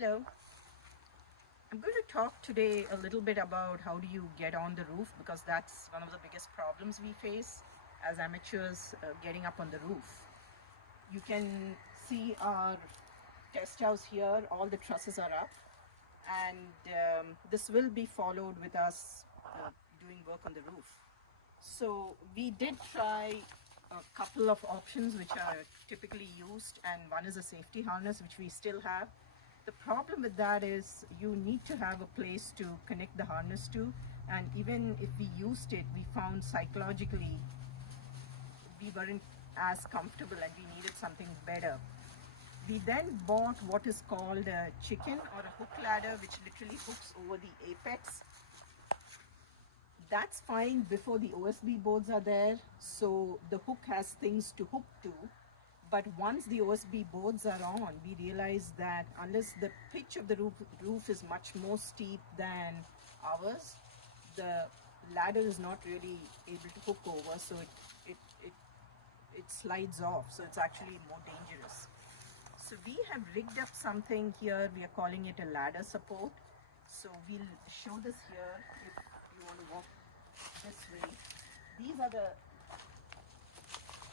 Hello. I'm going to talk today a little bit about how do you get on the roof, because that's one of the biggest problems we face as amateurs getting up on the roof. You can see our test house here, all the trusses are up, and this will be followed with us doing work on the roof. So we did try a couple of options which are typically used, and one is a safety harness, which we still have. The problem with that is you need to have a place to connect the harness to, and even if we used it, we found psychologically we weren't as comfortable and we needed something better. We then bought what is called a chicken or a hook ladder, which literally hooks over the apex. That's fine before the OSB boards are there, so the hook has things to hook to. But once the OSB boards are on, we realize that unless the pitch of the roof is much more steep than ours, the ladder is not really able to hook over, so it slides off, so it's actually more dangerous. So we have rigged up something here, we are calling it a ladder support. So we'll show this here if you want to walk this way. These are the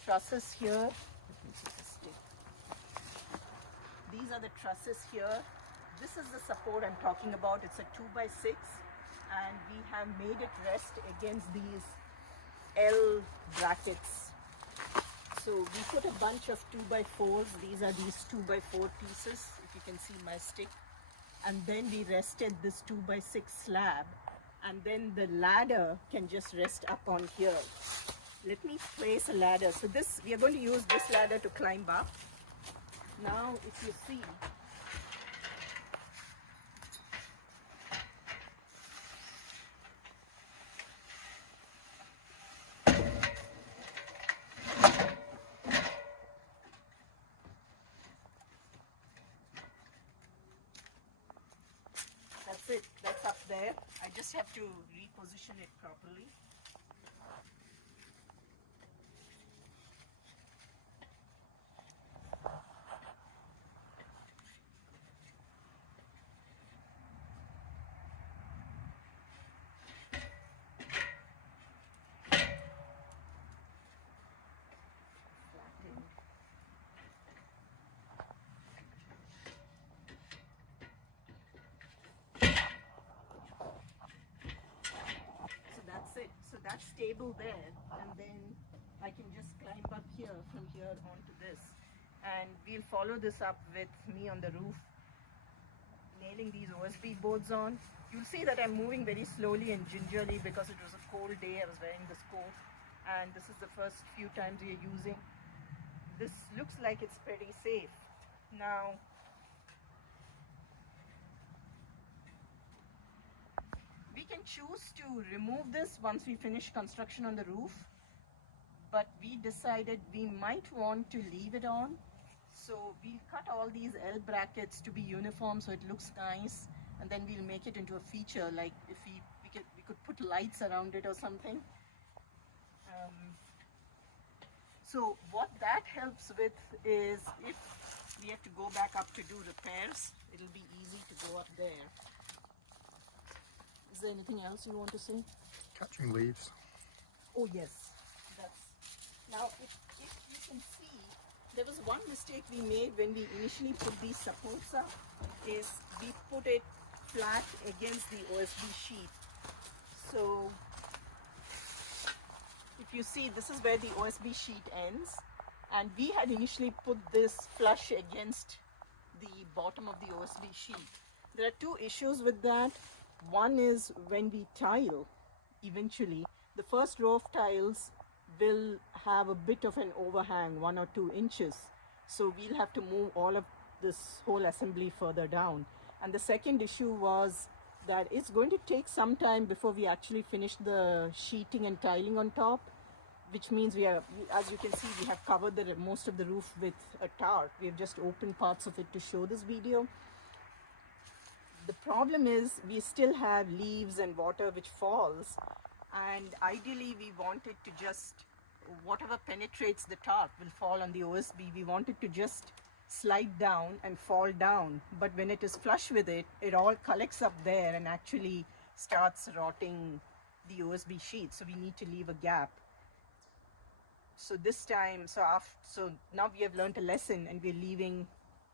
trusses here. These are the trusses here. This is the support I'm talking about. It's a 2x6, and we have made it rest against these L brackets. So we put a bunch of 2x4s. These are these 2x4 pieces, if you can see my stick. And then we rested this 2x6 slab, and then the ladder can just rest up on here. Let me place a ladder. So this, we are going to use this ladder to climb up. Now, if you see, that's it, that's up there. I just have to reposition it properly. So that's stable there, and then I can just climb up here from here onto this, and we'll follow this up with me on the roof nailing these OSB boards on. You'll see that I'm moving very slowly and gingerly because it was a cold day. I was wearing this coat, and this is the first few times we are using. This looks like it's pretty safe. Now, we can choose to remove this once we finish construction on the roof, but we decided we might want to leave it on. So we'll cut all these L brackets to be uniform so it looks nice, and then we'll make it into a feature, like if we could put lights around it or something. So what that helps with is if we have to go back up to do repairs, it'll be easy to go up there. Is there anything else you want to say? Catching leaves. Oh yes, now if you can see, there was one mistake we made when we initially put these supports up, is we put it flat against the OSB sheet. So if you see, this is where the OSB sheet ends, and we had initially put this flush against the bottom of the OSB sheet. There are two issues with that. One is when we tile, eventually, the first row of tiles will have a bit of an overhang, 1 or 2 inches. So we'll have to move all of this whole assembly further down. And the second issue was that it's going to take some time before we actually finish the sheeting and tiling on top, which means we are, as you can see, we have covered most of the roof with a tarp. We have just opened parts of it to show this video. The problem is we still have leaves and water which falls, and ideally we wanted to just, whatever penetrates the tarp will fall on the OSB. We wanted to just slide down and fall down, but when it is flush with it, it all collects up there and actually starts rotting the OSB sheet. So we need to leave a gap. So this time, so now we have learned a lesson, and we're leaving,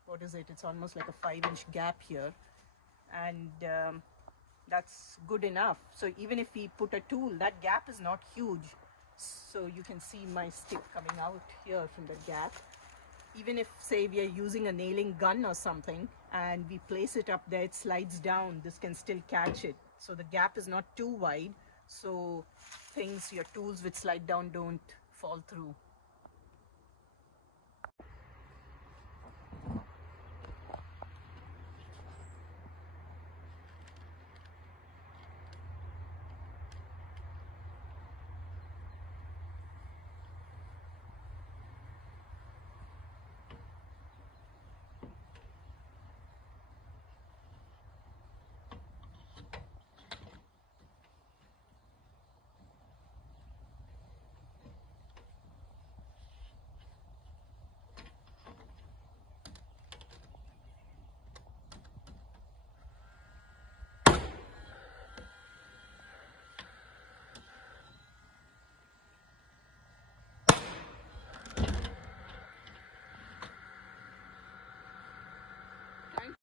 what is it? It's almost like a 5-inch gap here, and that's good enough. So even if we put a tool, that gap is not huge. So you can see my stick coming out here from the gap. Even if, say, we are using a nailing gun or something and we place it up there, it slides down, this can still catch it. So the gap is not too wide, so your tools which slide down don't fall through.